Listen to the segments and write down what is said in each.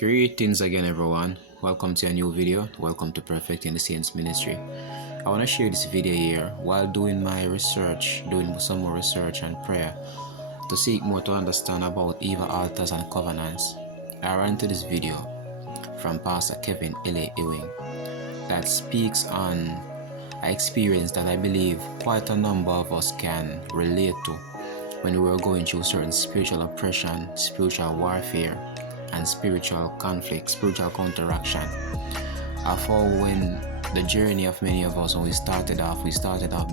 Greetings again, everyone. Welcome to a new video. Welcome to Perfecting the Saints Ministry. I want to share this video here while doing my research, doing some more research and prayer to seek more to understand about evil altars and covenants. I ran to this video from Pastor Kevin L.A. Ewing that speaks on an experience that I believe quite a number of us can relate to when we were going through certain spiritual oppression, spiritual warfare, and spiritual conflict, spiritual counteraction. I found when the journey of many of us, when we started off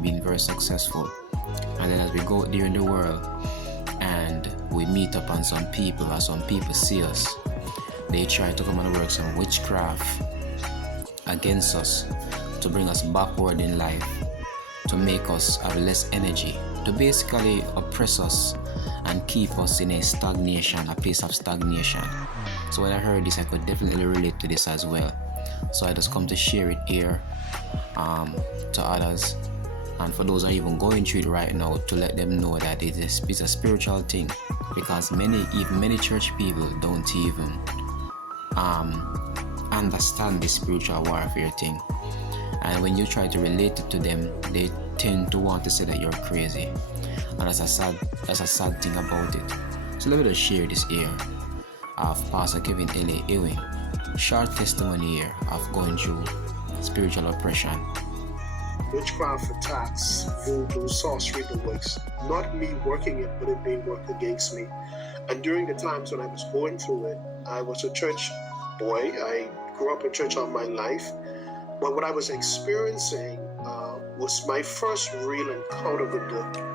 being very successful. And then as we go out there in the world and we meet up on some people, or some people see us, they try to come and work some witchcraft against us to bring us backward in life, to make us have less energy, to basically oppress us and keep us in a stagnation, a place of stagnation. So when I heard this, I could definitely relate to this as well. So I just come to share it here to others, and for those who are even going through it right now, to let them know that it's a spiritual thing, because many church people don't even understand this spiritual warfare thing. And when you try to relate it to them, they tend to want to say that you're crazy. And that's a sad thing about it. So let me just share this here of Pastor Kevin L.A. Ewing. Short testimony here of going through spiritual oppression. Witchcraft attacks, voodoo, sorcery, the works. Not me working it, but it being worked against me. And during the times when I was going through it, I was a church boy. I grew up in church all my life. But what I was experiencing was my first real encounter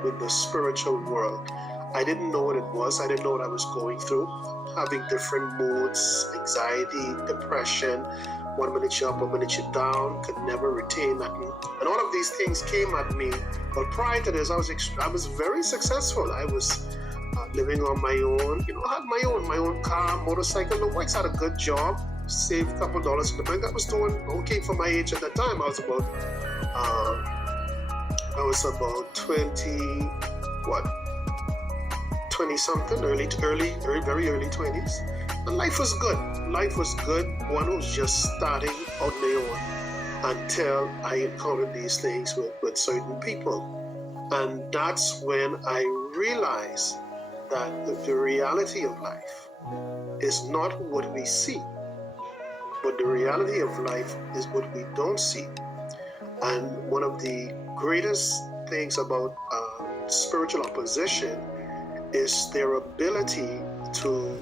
with the spiritual world. I didn't know what it was. I didn't know what I was going through. Having different moods, anxiety, depression. 1 minute you're up, 1 minute you're down. Could never retain nothing. And all of these things came at me. But prior to this, I was very successful. I was living on my own. I had my own car, motorcycle. The works, had a good job. Saved a couple dollars in the bank. I was doing okay for my age at that time. I was about 20 something, very early 20s. And life was good. One was just starting on my own until I encountered these things with certain people. And that's when I realized that the reality of life is not what we see, but the reality of life is what we don't see. And one of the greatest things about spiritual opposition is their ability to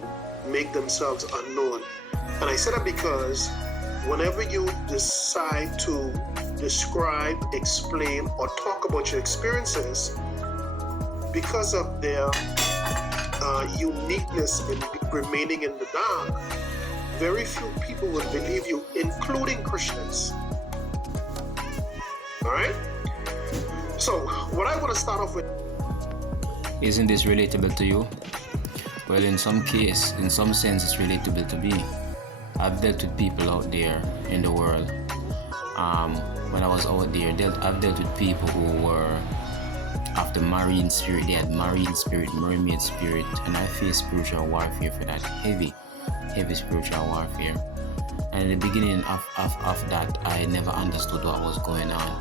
make themselves unknown. And I say that because whenever you decide to describe, explain, or talk about your experiences, because of their uniqueness in remaining in the dark, very few people will believe you, including Christians. All right? So, what I want to start off with. Isn't this relatable to you? Well, in some sense, it's relatable to me. I've dealt with people out there in the world. When I was out there, I've dealt with people who were of the marine spirit. They had marine spirit, mermaid spirit, and I faced spiritual warfare for that, heavy spiritual warfare. And in the beginning of that, I never understood what was going on.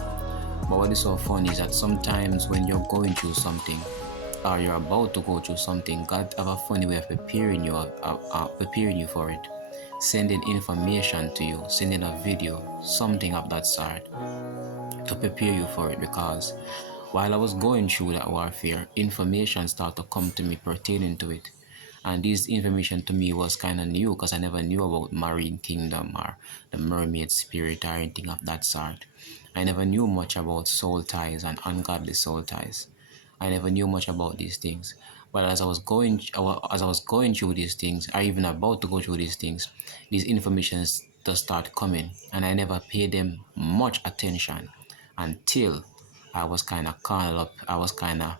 But what is so funny is that sometimes when you're going through something, or you're about to go through something, God have a funny way of preparing you for it, sending information to you, sending a video, something of that sort, to prepare you for it. Because while I was going through that warfare, information started to come to me pertaining to it. And this information to me was kind of new, because I never knew about marine kingdom or the mermaid spirit or anything of that sort. I never knew much about soul ties and ungodly soul ties. I never knew much about these things. But as I was going through these things, or even about to go through these things, these informations just start coming, and I never paid them much attention until I was kind of caught up. I was kind of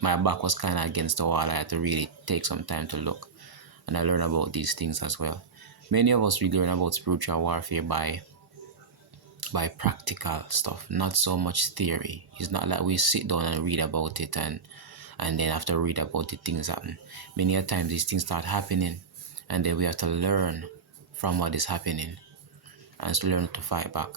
my back was kind of against the wall. I had to really take some time to look, and I learned about these things as well. Many of us, we learn about spiritual warfare by practical stuff, not so much theory. It's not like we sit down and read about it and then after read about it, things happen. Many a times these things start happening, And then we have to learn from what is happening and learn to fight back.